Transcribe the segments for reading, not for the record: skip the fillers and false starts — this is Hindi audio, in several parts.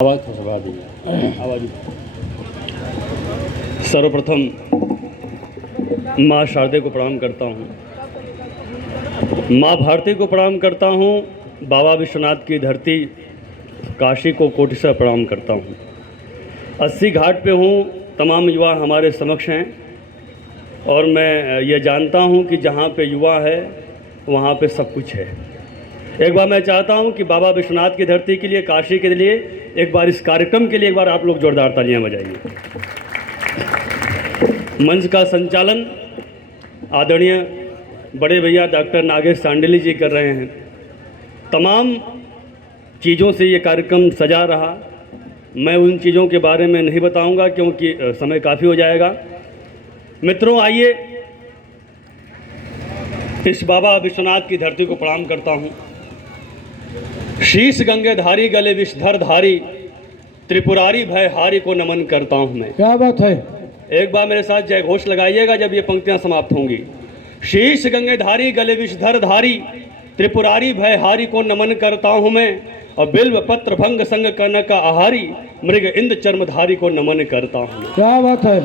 आवाज खसवा दी आवाज। सर्वप्रथम माँ शारदे को प्रणाम करता हूँ, माँ भारती को प्रणाम करता हूँ, बाबा विश्वनाथ की धरती काशी को कोटि से प्रणाम करता हूँ। 80 घाट पे हूँ, तमाम युवा हमारे समक्ष हैं और मैं ये जानता हूँ कि जहाँ पे युवा है वहाँ पे सब कुछ है। एक बार मैं चाहता हूँ कि बाबा विश्वनाथ की धरती के लिए, काशी के लिए, एक बार इस कार्यक्रम के लिए एक बार आप लोग जोरदार तालियां बजाइए। मंच का संचालन आदरणीय बड़े भैया डॉक्टर नागेश सांडिली जी कर रहे हैं। तमाम चीज़ों से ये कार्यक्रम सजा रहा। मैं उन चीज़ों के बारे में नहीं बताऊंगा क्योंकि समय काफ़ी हो जाएगा। मित्रों, आइए इस बाबा विश्वनाथ की धरती को प्रणाम करता हूँ। शीश गंगेधारी गले विषधर धारी त्रिपुरारी भयहारी को नमन करता हूँ मैं। क्या बात है। एक बार मेरे साथ जय घोष लगाइएगा जब ये पंक्तियां समाप्त होंगी। शीश गंगेधारी गले विषधर धारी त्रिपुरारी भयहारी को नमन करता हूँ मैं, और बिल्व पत्र भंग संग कनक आहारी मृग इंद्र चर्मधारी को नमन करता हूँ। क्या बात है।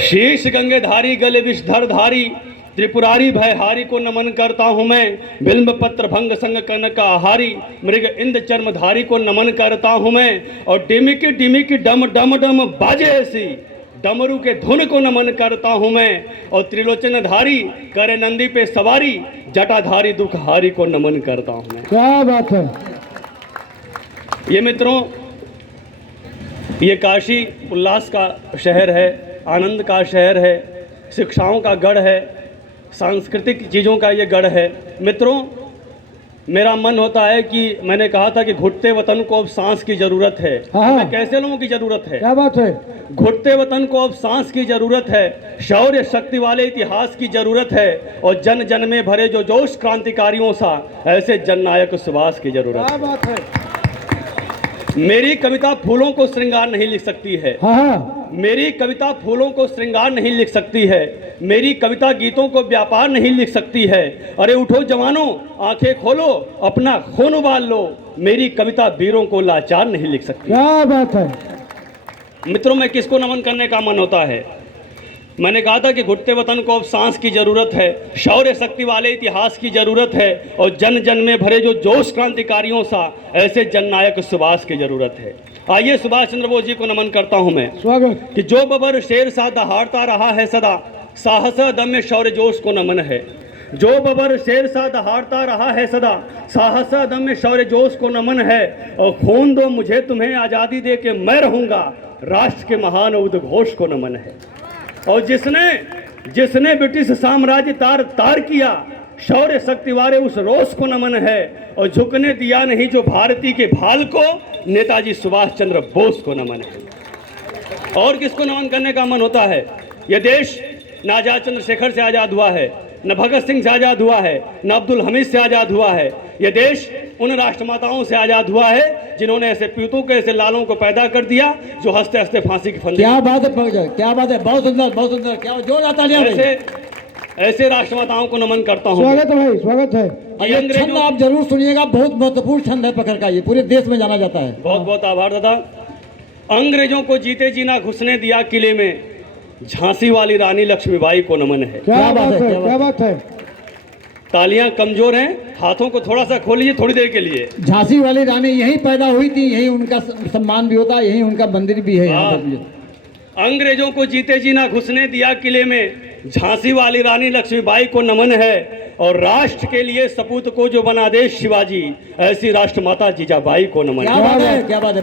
शीश गंगेधारी गले विषधर धारी त्रिपुरारी भयहारी को नमन करता हूँ मैं, बिल्व पत्र भंग संग कनक आहारी मृग इंद्र चर्मधारी को नमन करता हूँ मैं, और डिमिकी डिमिकी डम डम डम बाजे ऐसी डमरू के धुन को नमन करता हूँ मैं, और त्रिलोचनधारी करे नंदी पे सवारी जटाधारी दुखहारी को नमन करता हूँ मैं। क्या बात है। ये मित्रों, ये काशी उल्लास का शहर है, आनंद का शहर है, शिक्षाओं का गढ़ है, सांस्कृतिक चीज़ों का ये गढ़ है। मित्रों, मेरा मन होता है कि मैंने कहा था कि घुटते वतन को अब सांस की ज़रूरत है। हमें कैसे लोगों की ज़रूरत है? क्या बात है। घुटते वतन को अब सांस की ज़रूरत है, शौर्य शक्ति वाले इतिहास की ज़रूरत है, और जन जन में भरे जो जोश क्रांतिकारियों सा ऐसे जननायक सुभाष की ज़रूरत है। क्या बात है। मेरी कविता फूलों को श्रृंगार नहीं लिख सकती है। हाँ। मेरी कविता फूलों को श्रृंगार नहीं लिख सकती है। मेरी कविता गीतों को व्यापार नहीं लिख सकती है। अरे उठो जवानों, आंखें खोलो, अपना खून उबाल लो, मेरी कविता वीरों को लाचार नहीं लिख सकती। क्या बात है। मित्रों, मैं किसको नमन करने का मन होता है? मैंने कहा था कि घुटते वतन को अब सांस की ज़रूरत है, शौर्य शक्ति वाले इतिहास की ज़रूरत है, और जन जन में भरे जो जोश क्रांतिकारियों सा ऐसे जननायक सुभाष की ज़रूरत है। आइए सुभाष चंद्र बोस जी को नमन करता हूं मैं। स्वागत। कि जो बबर शेर सा दहाड़ता रहा है सदा, साहस दम्य शौर्य जोश को नमन है। जो बबर शेर सा दहाड़ता रहा है सदा, साहस दम्य शौर्य जोश को नमन है, और खून दो मुझे तुम्हें आज़ादी दे के मैं रहूँगा, राष्ट्र के महान उद्घोष को नमन है। और जिसने ब्रिटिश साम्राज्य तार तार किया, शौर्य शक्ति वाले उस रोष को नमन है, और झुकने दिया नहीं जो भारती के भाल को, नेताजी सुभाष चंद्र बोस को नमन है। और किसको नमन करने का मन होता है? यह देश न आजाद चंद्रशेखर से आज़ाद हुआ है, न भगत सिंह से आज़ाद हुआ है, न अब्दुल हमीद से आज़ाद हुआ है। यह देश उन राष्ट्रमाताओं से आज़ाद हुआ है जिन्होंने ऐसे पूतों को, ऐसे लालों को पैदा कर दिया जो हंसते हंसते फांसी की फंदी। क्या बात है, क्या बात है। बहुत सुंदर, बहुत सुंदर। क्या जोर ऐसे राष्ट्रमाताओं को नमन करता हूँ। स्वागत है भाई, स्वागत है। ये छंद आप जरूर सुनिएगा, बहुत महत्वपूर्ण छंद है पकड़ का, ये पूरे देश में जाना जाता है। बहुत बहुत आभार दादा। अंग्रेजों को जीते जी ना घुसने दिया किले में, झांसी वाली रानी लक्ष्मीबाई को नमन है। क्या बात है, क्या बात है। तालियां कमजोर हैं, हाथों को थोड़ा सा खोलिए थोड़ी देर के लिए। झांसी वाली रानी यहीं पैदा हुई थी, यहीं उनका सम्मान भी होता है, यहीं उनका मंदिर भी है। अंग्रेजों को जीते जी ना घुसने दिया किले में, झांसी वाली रानी लक्ष्मीबाई को नमन है, और राष्ट्र के लिए सपूत को जो बना दे शिवाजी, ऐसी राष्ट्रमाता जीजाबाई को नमन है। क्या बात है, क्या बात है।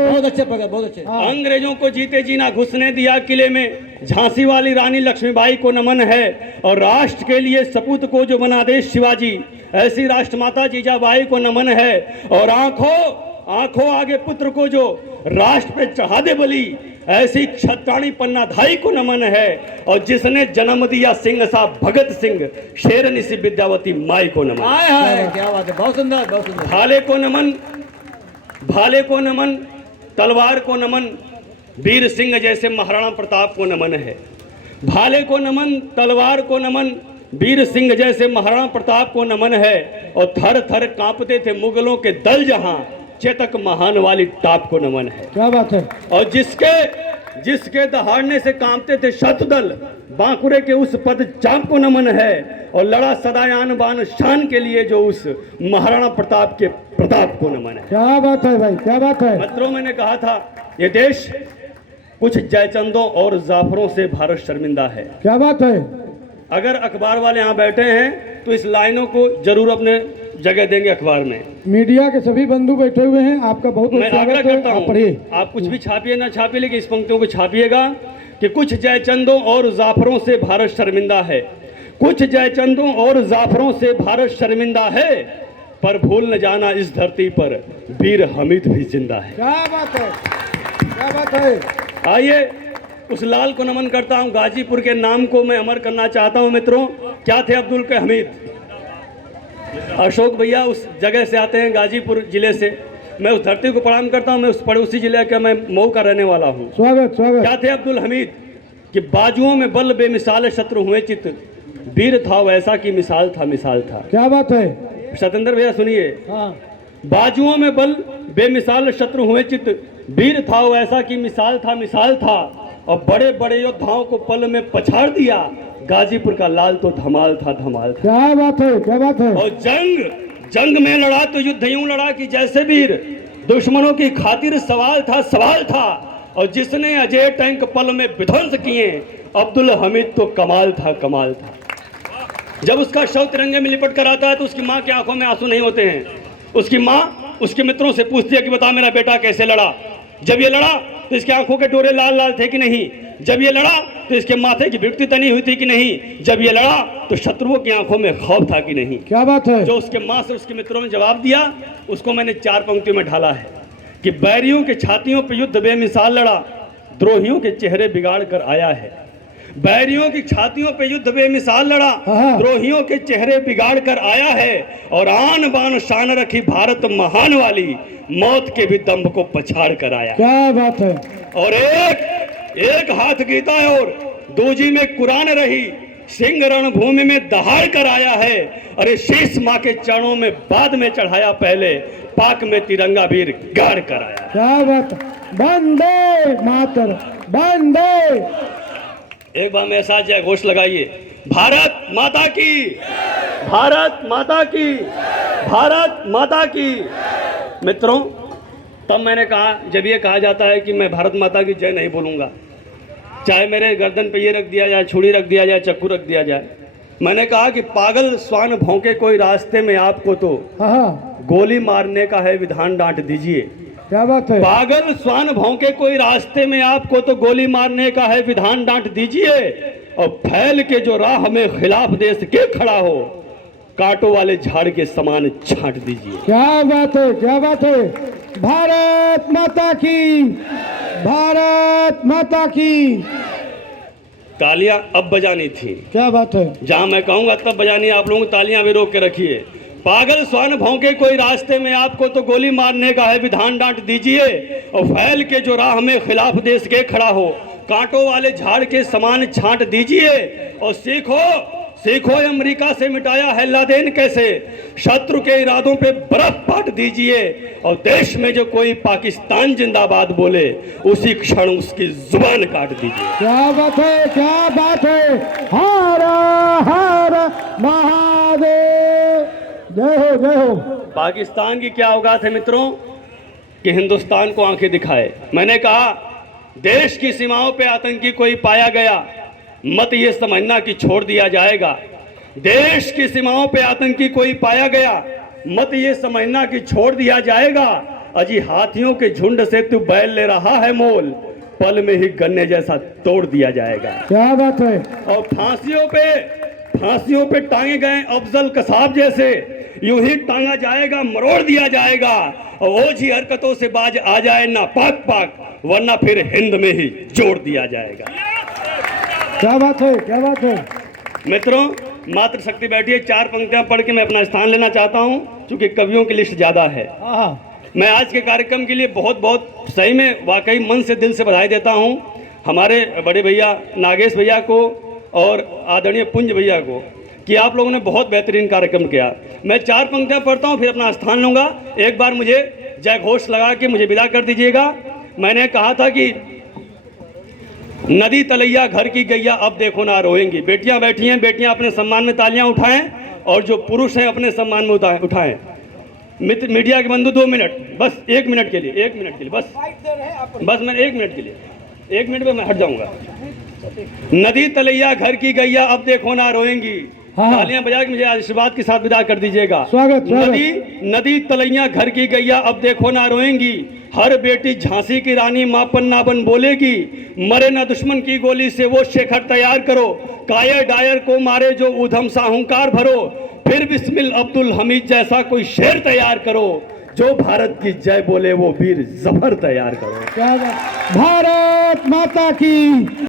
बहुत अच्छे पकड़, बहुत अच्छे। अंग्रेजों को जीते जी ना घुसने दिया किले में, झांसी वाली रानी लक्ष्मीबाई को नमन है, और राष्ट्र के लिए सपूत को जो बना दे शिवाजी, ऐसी राष्ट्रमाता जीजाबाई को नमन है। और आंखों आगे पुत्र को जो राष्ट्र पे चढ़ा दे बलि, ऐसी क्षत्राणी पन्नाधाई को नमन है, और जिसने जन्म दिया सिंह साहब भगत सिंह, शेरनी सी विद्यावती माई को नमन। क्या बात है, बहुत सुंदर, बहुत सुंदर। भाले को नमन, तलवार को नमन, वीर सिंह जैसे महाराणा प्रताप को नमन है। भाले को नमन, तलवार को नमन, वीर सिंह जैसे महाराणा प्रताप को नमन है। और थर थर कांपते थे मुगलों के दल जहां, चेतक महान वाली टाप को नमन है। क्या बात है। और जिसके दहाड़ने से कांपते थे शत्रुदल, बांकुरे के उस पद चाप को नमन है। और लड़ा सदायान बान शान के लिए, जो उस महाराणा प्रताप के प्रताप को नमन है। क्या बात है भाई, क्या बात है। मित्रों, मैंने कहा था ये देश कुछ जयचंदों और जाफरों से भारत शर्मिंदा है। क्या बात है। अगर अखबार वाले यहाँ बैठे हैं तो इस लाइनों को जरूर अपने जगह देंगे अखबार में। मीडिया के सभी बंधु बैठे हुए हैं, आपका बहुत बहुत मैं आग्रह स्वागत है। करता आप पढ़िए। हूँ, आप कुछ भी छापिए ना छापिए, लेकिन इस पंक्तियों को छापिएगा कि कुछ जयचंदों और जाफरों से भारत शर्मिंदा है। कुछ जयचंदों और जाफरों से भारत शर्मिंदा है, पर भूल न जाना इस धरती पर वीर हमीद भी जिंदा है। क्या बात है, क्या बात है। आइए उस लाल को नमन करता हूं। गाजीपुर के नाम को मैं अमर करना चाहता हूं। मित्रों, क्या थे अब्दुल के हमीद। अशोक भैया उस जगह से आते हैं, गाजीपुर जिले से। मैं उस धरती को प्रणाम करता हूं। मैं उस पड़ोसी जिले का, मैं मऊ का रहने वाला हूं। स्वागत स्वागत। क्या थे अब्दुल हमीद कि बाजुओं में बल बेमिसाल शत्रु हुए चित, वीर था वैसा की मिसाल था, मिसाल था। क्या बात है। सतेंद्र भैया सुनिए। हाँ। बाजुओं में बल बेमिसाल शत्रु हुए चित, वीर था वैसा की मिसाल था, मिसाल था। और बड़े बड़े योद्धाओं को पल में पछाड़ दिया, गाजीपुर का लाल तो धमाल था, धमाल था। क्या बात है, क्या बात है। और जंग में लड़ा तो युद्ध यूं लड़ा कि जैसे वीर, दुश्मनों की खातिर सवाल था, सवाल था। और जिसने अजय टैंक पल में विध्वंस किए, अब्दुल हमीद तो कमाल था, कमाल था। जब उसका शव तिरंगे में लिपट कर आता है तो उसकी माँ की आंखों में आंसू नहीं होते हैं। उसकी माँ उसके मित्रों से पूछती है कि बता मेरा बेटा कैसे लड़ा। जब ये लड़ा तो इसके आंखों के डोरे लाल लाल थे कि नहीं। जब ये लड़ा तो इसके माथे की विकृति तनी हुई थी कि नहीं। जब ये लड़ा तो शत्रुओं की आंखों में खौफ था कि नहीं। क्या बात है। जो उसके माँ से उसके मित्रों ने जवाब दिया, उसको मैंने 4 पंक्तियों में ढाला है कि बैरियों के छातियों पर युद्ध बेमिसाल लड़ा, द्रोहियों के चेहरे बिगाड़ कर आया है। बैरियों की छातियों पे युद्ध बेमिसाल लड़ा, द्रोहियों के चेहरे बिगाड़ कर आया है। और आन बान शान रखी भारत महान वाली, मौत के भी दम्भ को पछाड़ कर आया। क्या बात है। और एक हाथ गीता है और दूजी में कुरान रही, सिंह रणभूमि में दहाड़ कर आया है। अरे शीश माँ के चरणों में बाद में चढ़ाया, पहले पाक में तिरंगा वीर गाड़ कर आया। क्या बात। वंदे मातरम, वंदे। एक बार मेरे साथ जय घोष लगाइए, भारत माता की, भारत माता की, भारत माता की। मित्रों, तब मैंने कहा, जब ये कहा जाता है कि मैं भारत माता की जय नहीं बोलूँगा, चाहे मेरे गर्दन पे ये रख दिया जाए, छुरी रख दिया जाए, चक्कू रख दिया जाए। मैंने कहा कि पागल श्वान भौंके कोई रास्ते में आपको तो गोली मारने का है विधान, डांट दीजिए। क्या बात है। पागल श्वान भौंके कोई रास्ते में आपको तो गोली मारने का है विधान, डांट दीजिए। और फैल के जो राह में खिलाफ देश के खड़ा हो, कांटों वाले झाड़ के समान छांट दीजिए। क्या बात है, क्या बात है। भारत माता की, भारत माता की। तालियां अब बजानी थी। क्या बात है। जहां मैं कहूंगा तब बजानी, आप लोग तालियां भी रोक के रखिए। पागल श्वान भौंके कोई रास्ते में आपको तो गोली मारने का है विधान, डांट दीजिए। और फैल के जो राह में खिलाफ देश के खड़ा हो, कांटों वाले झाड़ के समान छांट दीजिए। और सीखो सीखो अमेरिका से मिटाया है लादेन कैसे, शत्रु के इरादों पे बर्फ पाट दीजिए। और देश में जो कोई पाकिस्तान जिंदाबाद बोले, उसी क्षण उसकी जुबान काट दीजिए। क्या बात है, क्या बात है। हर हर महादेव, जय हो, जय हो। पाकिस्तान की क्या औकात है मित्रों कि हिंदुस्तान को आंखें दिखाए। मैंने कहा, देश की सीमाओं पे आतंकी कोई पाया गया, मत ये समझना कि छोड़ दिया जाएगा। देश की सीमाओं पे आतंकी कोई पाया गया, मत ये समझना कि छोड़ दिया जाएगा। अजी हाथियों के झुंड से तू बैल ले रहा है मोल, पल में ही गन्ने जैसा तोड़ दिया जाएगा। क्या बात है। और फांसियों पे टांगे गए अफजल कसाब जैसे, यूं ही टांगा जाएगा, मरोड़ दिया जाएगा। और ओझी हरकतों से बाज आ जाए ना पाक पाक, वरना फिर हिंद में ही जोड़ दिया जाएगा। क्या बात है, क्या बात है। मित्रों, मात्र शक्ति बैठिए, 4 पंक्तियां पढ़ के मैं अपना स्थान लेना चाहता हूं, क्योंकि कवियों की लिस्ट ज्यादा है। मैं आज के कार्यक्रम के लिए बहुत बहुत सही में वाकई मन से दिल से बधाई देता हूं हमारे बड़े भैया नागेश भैया को और आदरणीय पुंज भैया को कि आप लोगों ने बहुत बेहतरीन कार्यक्रम किया। मैं 4 पंक्तियां पढ़ता हूं, फिर अपना स्थान लूंगा। एक बार मुझे जय घोष लगा के मुझे विदा कर दीजिएगा। मैंने कहा था कि नदी तलैया घर की गैया अब देखो ना रोएंगी। बेटियां बैठी हैं, बेटियां अपने सम्मान में तालियां उठाएं और जो पुरुष हैं अपने सम्मान में उठाएं। मित्र मीडिया के बंधु 2 मिनट, बस 1 मिनट के लिए, 1 मिनट के लिए, बस मैं 1 मिनट के लिए, 1 मिनट में मैं हट जाऊंगा। नदी तलैया घर की गैया अब देखो ना रोएंगी। हाँ। तालियां बजा के मुझे आशीर्वाद के साथ विदा कर दीजिएगा। स्वागत। नदी तलैया घर की गैया अब देखो ना रोएंगी। हर बेटी झांसी की रानी मां पन्ना बन बोलेगी। मरे ना दुश्मन की गोली से वो शेखर तैयार करो। कायर डायर को मारे जो उधम सा हुंकार भरो। फिर बिस्मिल अब्दुल हमीद जैसा कोई शेर तैयार करो। जो भारत की जय बोले वो वीर जफर तैयार करो। भारत माता की।